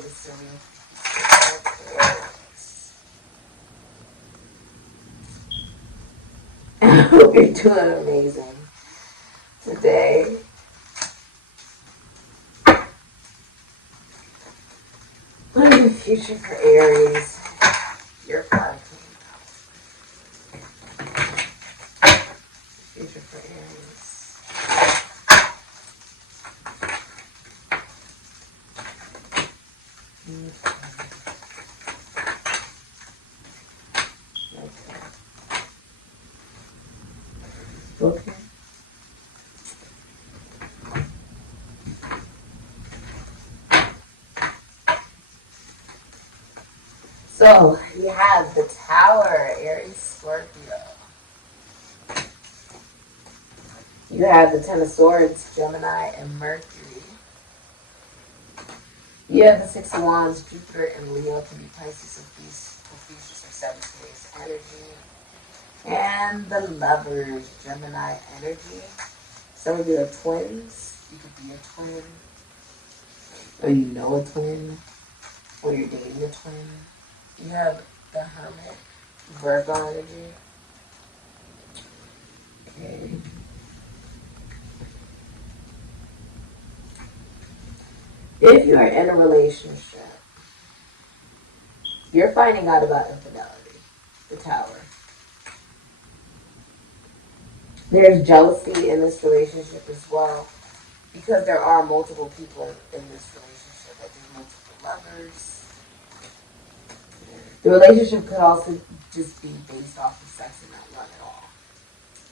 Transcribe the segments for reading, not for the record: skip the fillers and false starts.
latest to read. I hope you're doing amazing today. What is the future for Aries? Your card came out. Future for Aries. Okay. So you have the Tower, Aries, Scorpio. You have the Ten of Swords, Gemini, and Mercury. You have the Six of Wands, Jupiter, and Leo, can be Pisces, Confucius, or Sagittarius energy. And the Lovers, Gemini energy. Some of you are twins. You could be a twin. Or you know a twin. Or you're dating a twin. You have the Hermit, Virgo energy. Okay. If you are in a relationship, you're finding out about infidelity, the Tower. There's jealousy in this relationship as well, because there are multiple people in this relationship. Like there's multiple lovers. The relationship could also just be based off of sex and not love at all.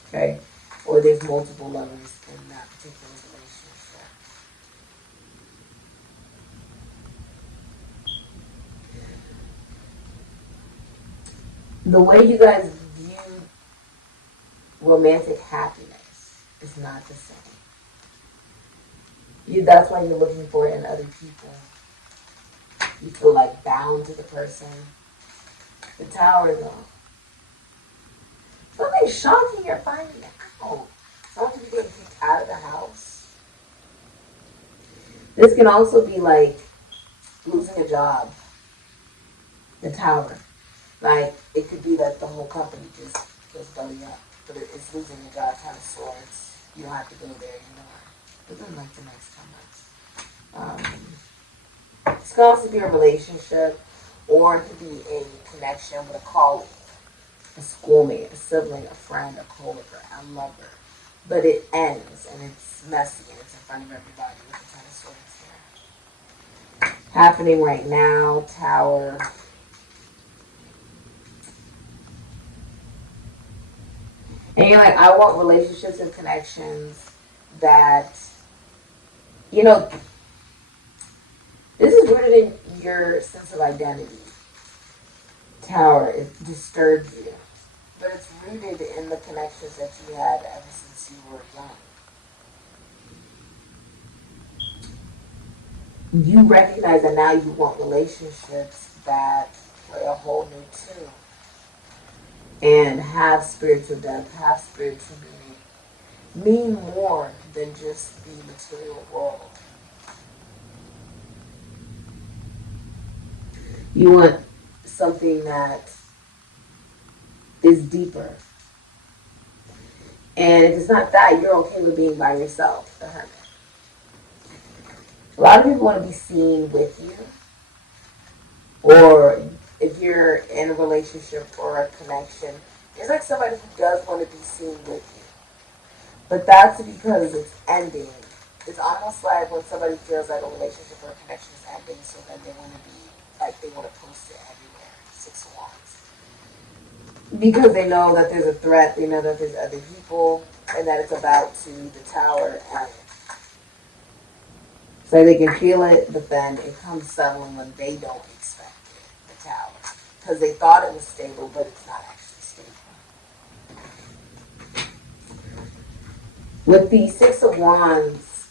Okay? Or there's multiple lovers in that particular relationship. The way you guys view romantic happiness is not the same. That's why you're looking for it in other people. You feel like bound to the person. The Tower, though. Something shocking you're finding out. Something you're getting kicked out of the house. This can also be like losing a job. The Tower. Like, it could be that the whole company just goes belly up. But it's losing a job, Ten of Swords. You don't have to go there anymore. Within like the next 10 months. This can also be a relationship, or it could be a connection with a colleague, a schoolmate, a sibling, a friend, a coworker, a lover. But it ends, and it's messy, and it's in front of everybody with the Ten of Swords here. Happening right now, Tower. And you're like, I want relationships and connections that, you know, this is rooted in your sense of identity. Tower, it disturbs you. But it's rooted in the connections that you had ever since you were young. You recognize that now you want relationships that play a whole new tune. And have spiritual depth, have spiritual meaning more than just the material world. You want something that is deeper. And if it's not that, you're okay with being by yourself, the Hermit. A lot of people want to be seen with you. Or if you're in a relationship or a connection, there's like somebody who does want to be seen with you. But that's because it's ending. It's almost like when somebody feels like a relationship or a connection is ending, so then they want to be, like they want to post it everywhere. Six of Wands. Because they know that there's a threat, they know that there's other people, and that it's about to, the Tower, end. So they can feel it, but then it comes suddenly when they don't expect it, the Tower. Because they thought it was stable, but it's not actually stable. With the Six of Wands,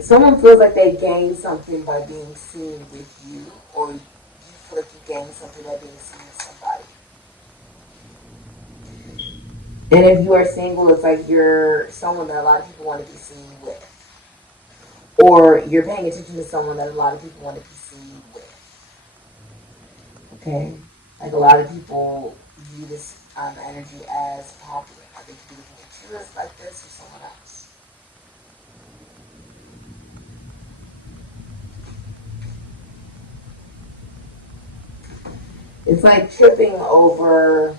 someone feels like they gained something by being seen with you, or you feel like you gained something by being seen with somebody. And if you are single, it's like you're someone that a lot of people want to be seen with. Or you're paying attention to someone that a lot of people want to be seen with. Okay? Like a lot of people view this energy as popular. They could be looking at you as like this or someone else. It's like tripping over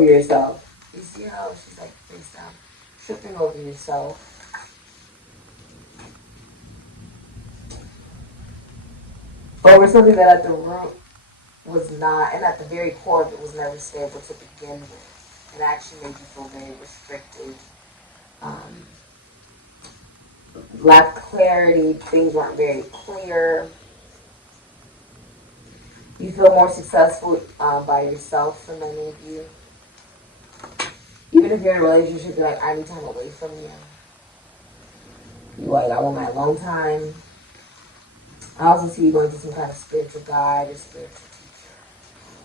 yourself. You see how she's like face down? Tripping over yourself. Over something that at the root was not, and at the very core of it was never stable to begin with. It actually made you feel very restricted. Lacked clarity, things weren't very clear. You feel more successful by yourself for many of you. Even if you're in a relationship, you're like, I need time away from you. You're like, I want my alone time. I also see you going to some kind of spiritual guide or spiritual teacher.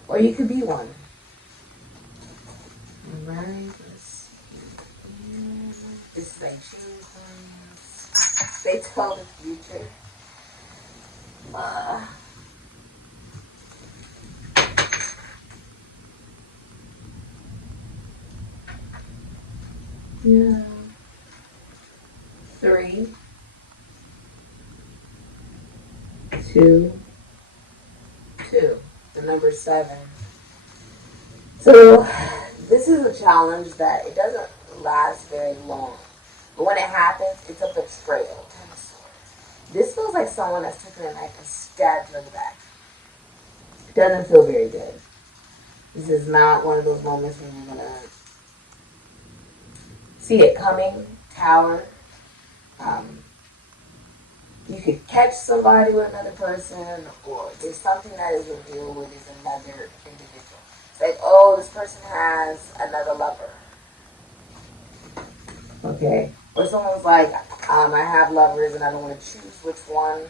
Or you could be one. Alright, let's see. This is like June coins. They tell the future. Yeah. 3, 2, 2. The number 7. So this is a challenge that it doesn't last very long. But when it happens, it's a betrayal. 10 of Swords. This feels like someone that's taken a knife and stabbed you in the back. It doesn't feel very good. This is not one of those moments when you're going to see it coming. Tower. You could catch somebody with another person, or there's something that is revealed with is another individual. It's like, oh, this person has another lover. Okay. Or someone's like, I have lovers and I don't want to choose which one.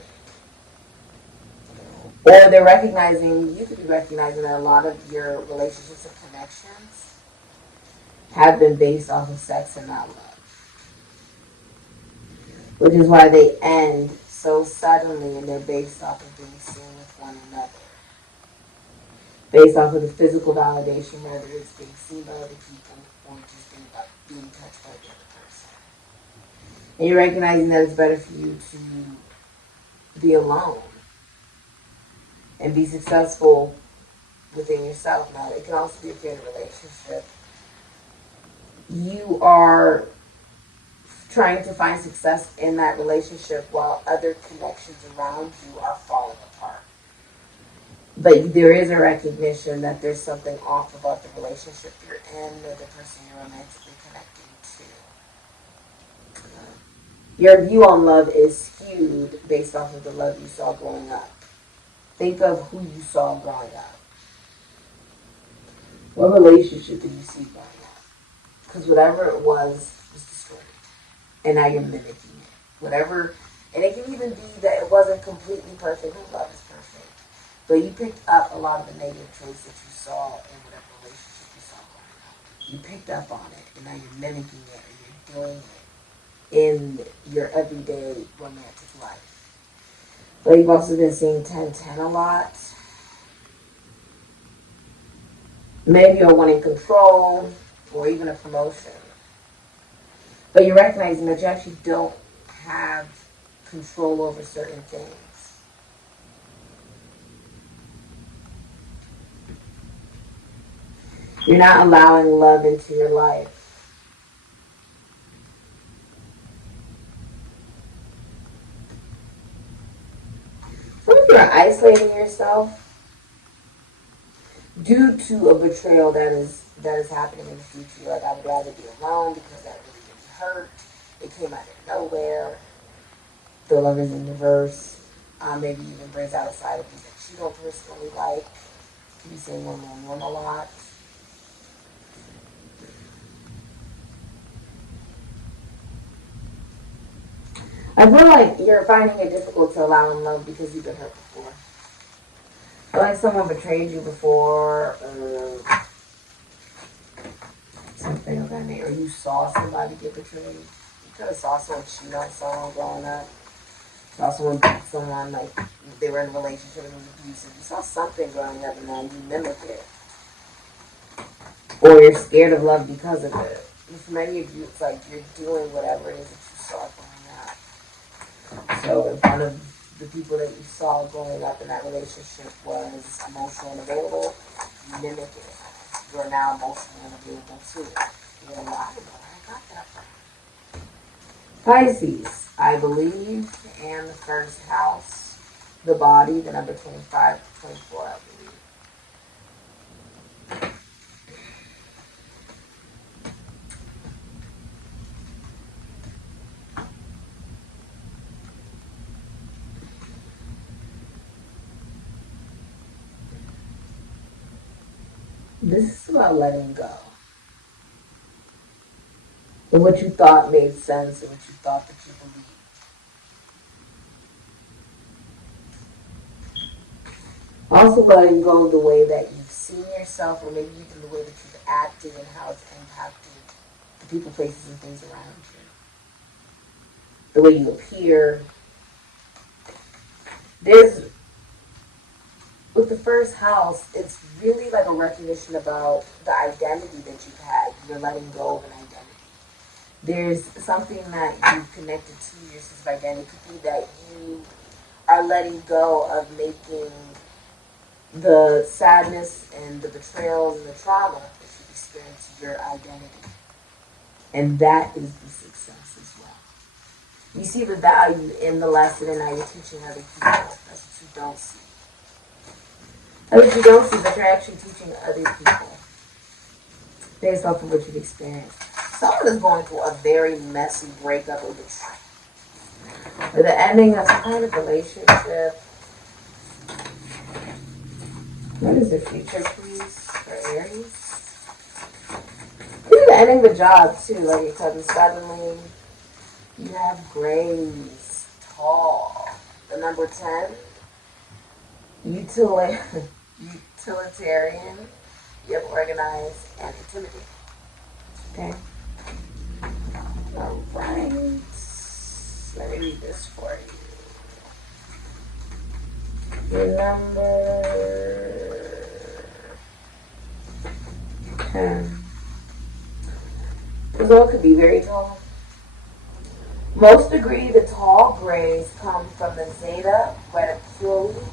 Or they're recognizing, you could be recognizing that a lot of your relationships and connections have been based off of sex and not love. Which is why they end so suddenly, and they're based off of being seen with one another. Based off of the physical validation, whether it's being seen by other people or just being touched by the other person. And you're recognizing that it's better for you to be alone and be successful within yourself. Now, it can also be if you're in a relationship. You are trying to find success in that relationship while other connections around you are falling apart. But there is a recognition that there's something off about the relationship you're in or the person you're romantically connecting to. Your view on love is skewed based off of the love you saw growing up. Think of who you saw growing up. What relationship did you see growing up? Because whatever it was destroyed. And now you're mimicking it. Whatever, and it can even be that it wasn't completely perfect. No love is perfect. But you picked up a lot of the negative traits that you saw in whatever relationship you saw growing up. You picked up on it, and now you're mimicking it, and you're doing it in your everyday romantic life. But you've also been seeing 10-10 a lot. Maybe you're wanting control, or even a promotion. But you're recognizing that you actually don't have control over certain things. You're not allowing love into your life. So if you're isolating yourself due to a betrayal that is happening in the future, you're like, I would rather be alone because that really hurt. It came out of nowhere. The Lovers in reverse. Maybe even brings out a side of you that you don't personally like. Could be saying one a lot. I feel like you're finding it difficult to allow in love because you've been hurt before. I feel like someone betrayed you before. Some something of that nature, or you saw somebody get betrayed. You could have saw someone cheat on someone growing up. Saw someone beat someone, like they were in a relationship and it was abusive. You saw something growing up and then you mimic it. Or you're scared of love because of it. For many of you, it's like you're doing whatever it is that you saw growing up. So if one of the people that you saw growing up in that relationship was emotional and available, you mimic it. You're now emotional and available too. You're like, I don't know where I got that from. Pisces, I believe, and the first house, the body, the number 25, 24, I believe. This is about letting go. And what you thought made sense and what you thought that you believed. Also letting go of the way that you've seen yourself, or maybe even the way that you've acted and how it's impacted the people, places, and things around you. The way you appear. With the first house, it's really like a recognition about the identity that you've had. You're letting go of an identity. There's something that you've connected to your sense of identity. It could be that you are letting go of making the sadness and the betrayals and the trauma that you've experienced your identity. And that is the success as well. You see the value in the lesson and now you're teaching other people. That's what you don't see. That's what you don't see, but you're actually teaching other people based off of what you've experienced. Someone is going through a very messy breakup or betrayal. Or the ending of some kind of relationship. What is the future, please, for Aries? Maybe the ending of the job, too. Like your cousin, suddenly you have grays, tall. The number 10, utilitarian, you have organized, and intimidating. Okay? Alright. Let me read this for you. Your number 10. This one could be very tall. Most agree the tall grays come from the Zeta Reticuli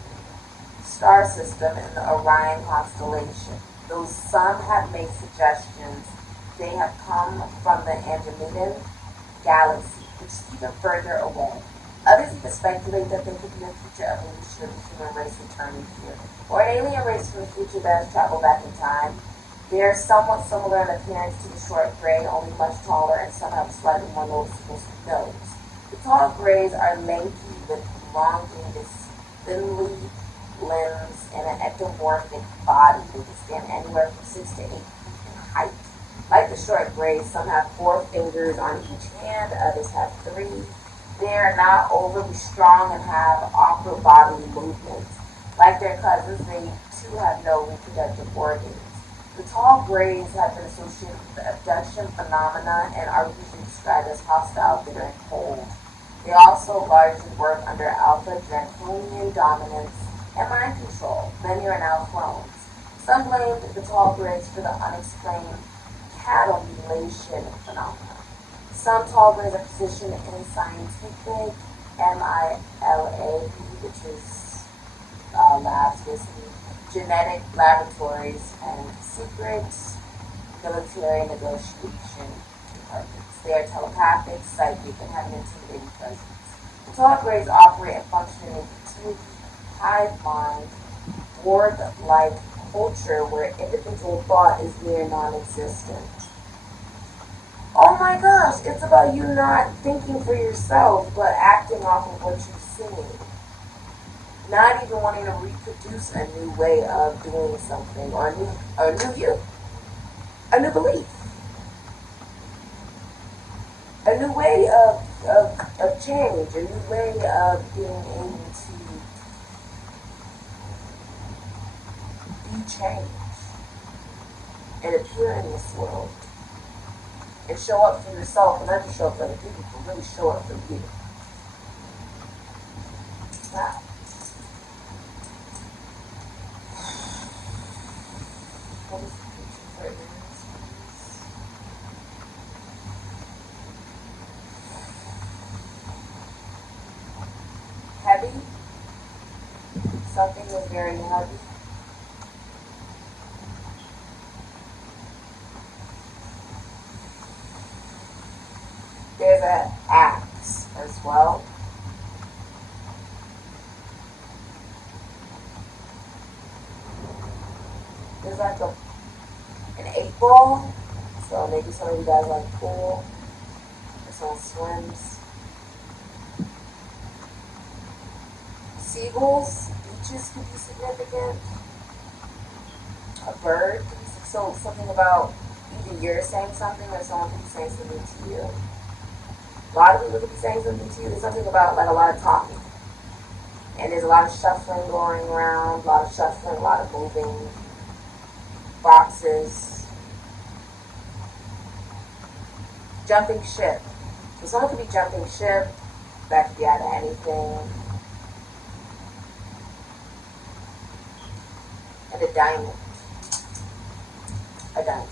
star system in the Orion constellation. Though some have made suggestions, they have come from the Andromedan galaxy, which is even further away. Others even speculate that there could be a future evolution of the human race returning here, or an alien race from the future that has traveled back in time. They are somewhat similar in appearance to the short gray, only much taller, and some have slightly more noticeable nose. The tall grays are lanky with elongated, thinly limbs and an ectomorphic body. They can stand anywhere from 6 to 8 feet in height. Like the short grays, some have 4 fingers on each hand, others have 3. They are not overly strong and have awkward bodily movements. Like their cousins, they too have no reproductive organs. The tall grays have been associated with the abduction phenomena and are usually described as hostile, bitter, and cold. They also largely work under alpha draconian dominance and mind control. Many are now clones. Some blame the tall grays for the unexplained cattle mutilation phenomena. Some tall grays are positioned in scientific MILA, which is labs, basically, genetic laboratories, and secret military negotiation departments. They are telepathic, psychic, and have an intimidating presence. The tall grays operate and function in a utility, hive mind, board-like culture where individual thought is near non-existent. Oh my gosh, it's about you not thinking for yourself, but acting off of what you've seen. Not even wanting to reproduce a new way of doing something, or a new you, a new belief, a new way of change, a new way of being able to be changed and appear in this world. and show up for yourself, and not just show up for other people, but really show up for you. Wow. What is the future for Aries? Heavy. Something is very heavy. There's an axe as well. There's like an 8-ball. So maybe some of you guys like pool. Or someone swims. Seagulls, beaches could be significant. A bird could be so something about either you're saying something or someone could be saying something to you. A lot of people could be saying something to you. There's something about like a lot of talking. And there's a lot of shuffling going around, a lot of shuffling, a lot of moving. Boxes. Jumping ship. So someone could be jumping ship. That could be out of anything. And a diamond. A diamond.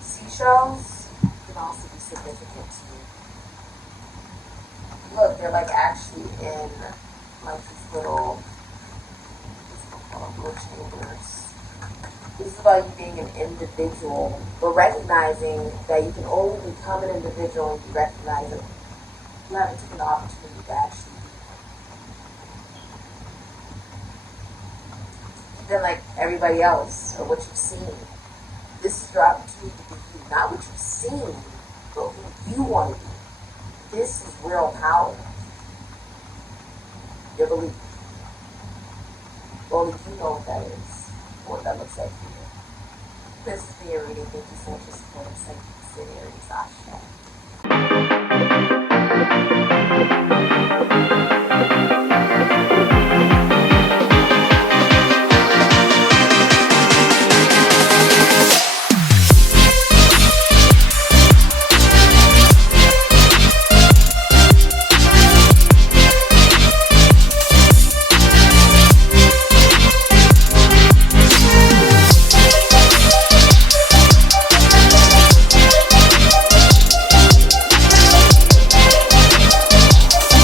Seashells can also be significant to you. Look, they're like actually in like these little chambers. This is about you being an individual, but recognizing that you can only become an individual and you recognize that you haven't taken the opportunity to actually be like everybody else or what you've seen. This is your opportunity to be you. Not what you've seen, but who you want to be. This is real power. Your belief. Only you know what that is, what that looks like for you. This is the reading. Thank you so much for supporting Sikiksyd, Aries, CASHAPP.